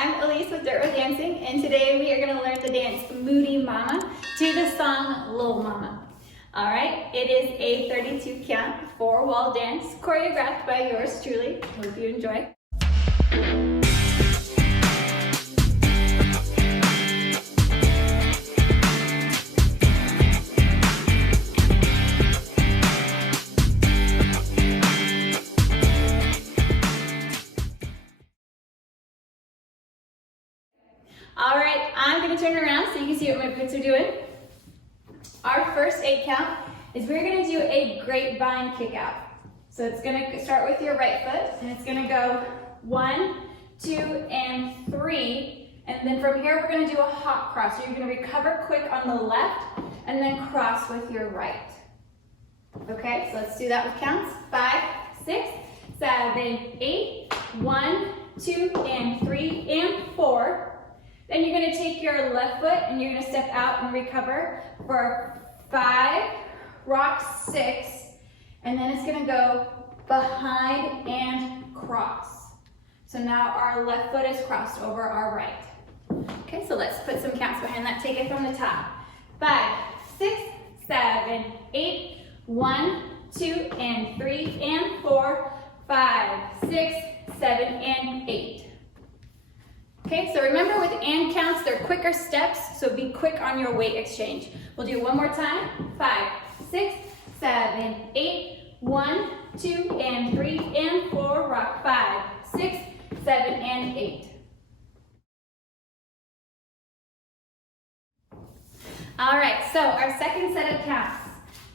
I'm Elise with Dirt with Dancing, and today we are going to learn the dance Moody Mama to the song Lil Mama. Alright, it is a 32 count, 4-wall dance choreographed by yours truly. Hope you enjoy. Alright, I'm going to turn around so you can see what my boots are doing. Our first 8 count is we're going to do a grapevine kick out. So it's going to start with your right foot, and it's going to go 1, 2, and 3. And then from here we're going to do a hop cross. So you're going to recover quick on the left and then cross with your right. Okay, so let's do that with counts. 5, 6, 7, 8, 1, 2, and 3, and 4. Then you're going to take your left foot and you're going to step out and recover for 5, rock 6, and then it's going to go behind and cross. So now our left foot is crossed over our right. Okay, so let's put some counts behind that. Take it from the top. 5, 6, 7, 8, 1, 2, and 3, and 4, 5, 6, 7, and 8. Okay, so remember with and counts, they're quicker steps, so be quick on your weight exchange. We'll do one more time. 5, 6, 7, 8, 1, 2, and 3, and 4, rock 5, 6, 7, and 8. All right, so our second set of counts.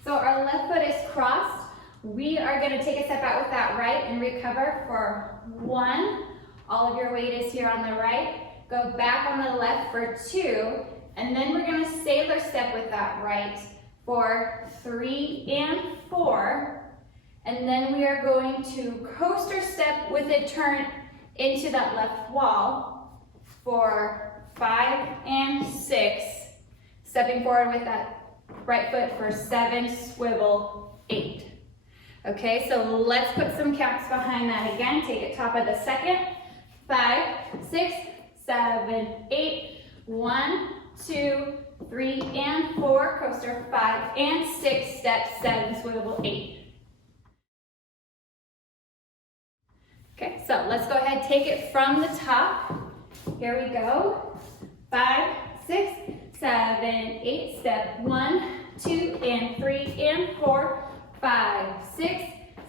So our left foot is crossed. We are going to take a step out with that right and recover for 1. All of your weight is here on the right. Go back on the left for 2, and then we're going to sailor step with that right for 3 and 4, and then we are going to coaster step with a turn into that left wall for 5 and 6, stepping forward with that right foot for 7, swivel, 8. Okay, so let's put some counts behind that again. Take it top of the second. 5, 6, 7, 8, 1, 2, 3, and 4, coaster 5 and 6, step 7, swivel 8. Okay, so let's go ahead, take it from the top. Here we go. 5, 6, 7, 8, step 1, 2, and 3, and 4, 5, 6,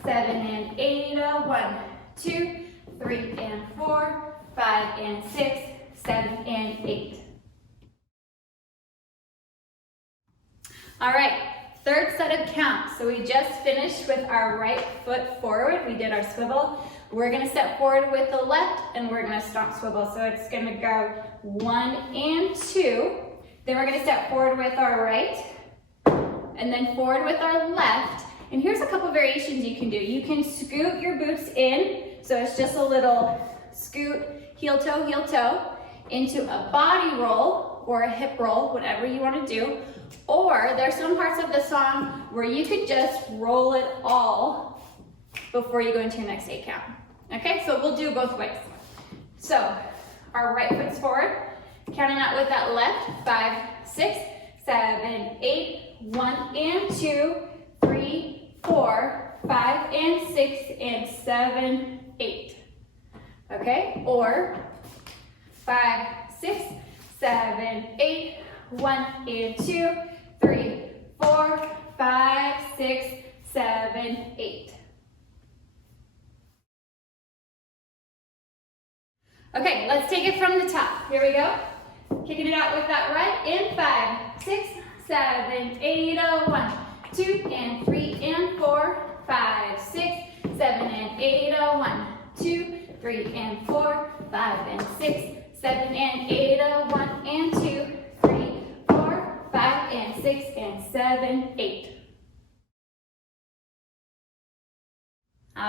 7, and 8, 1, 2, 3, and 4, 5, and 6, 7, and 8. All right, third set of counts. So we just finished with our right foot forward. We did our swivel. We're going to step forward with the left, and we're going to stomp swivel. So it's going to go 1 and 2. Then we're going to step forward with our right, and then forward with our left. And here's a couple variations you can do. You can scoot your boots in. So it's just a little scoot, heel toe, into a body roll or a hip roll, whatever you want to do. Or there's some parts of the song where you could just roll it all before you go into your next 8 count. Okay, so we'll do both ways. So our right foot's forward, counting out with that left, 5, 6, 7, 8, 1 and 2, 3, 4, 5 and 6, and 7, 8. Okay, or 5, 6, 7, 8, 1 and 2, 3, 4, 5, 6, 7, 8. Okay, let's take it from the top. Here we go. Kicking it out with that right in 5, 6, 7, 8, 1, 2, and 3, and 4, 5, 6, 7, and 8, 1, 2, 3, and 4, 5, and 6, 7, and 8, 1, and 2, 3, 4, 5, and 6, and 7, 8.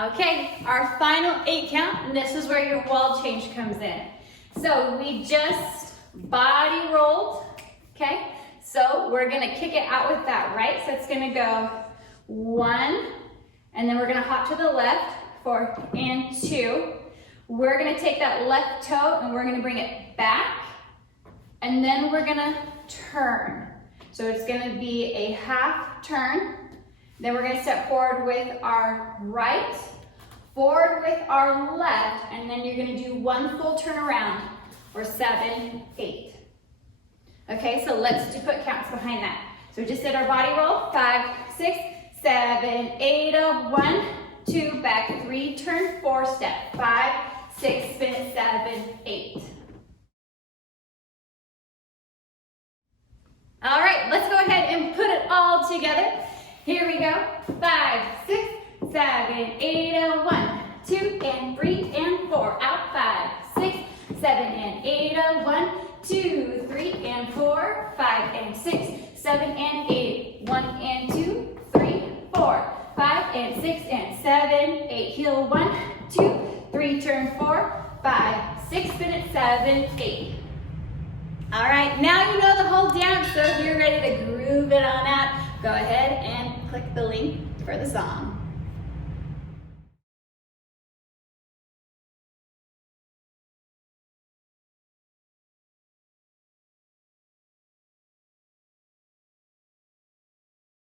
Okay, our final 8 count, and this is where your wall change comes in. So we just body rolled, okay? So we're gonna kick it out with that right, so it's gonna go 1, and then we're gonna hop to the left for and 2, We're gonna take that left toe and we're gonna bring it back, and then we're gonna turn. So it's gonna be a half turn. Then we're gonna step forward with our right, forward with our left, and then you're gonna do one full turn around for 7, 8. Okay, so let's put counts behind that. So just did our body roll, 5, 6, 7, 8, 1, 2, back, 3, turn, 4, step, 5, 6, spin it, 7, 8. All right, let's go ahead and put it all together. Here we go, 5, 6, 7, 8, 1, 2, and 3, and 4, out, 5, 6, 7, and 8, 1, 2, 3, and 4, 5, and 6, 7, and 8, 1, and 2, 3, 4, 5, and 6, and 7, 8, heel, 1, 2, 3, turn, 4, 5, 6, spin it, 7, 8. All right, now you know the whole dance, so if you're ready to groove it on out, go ahead and click the link for the song.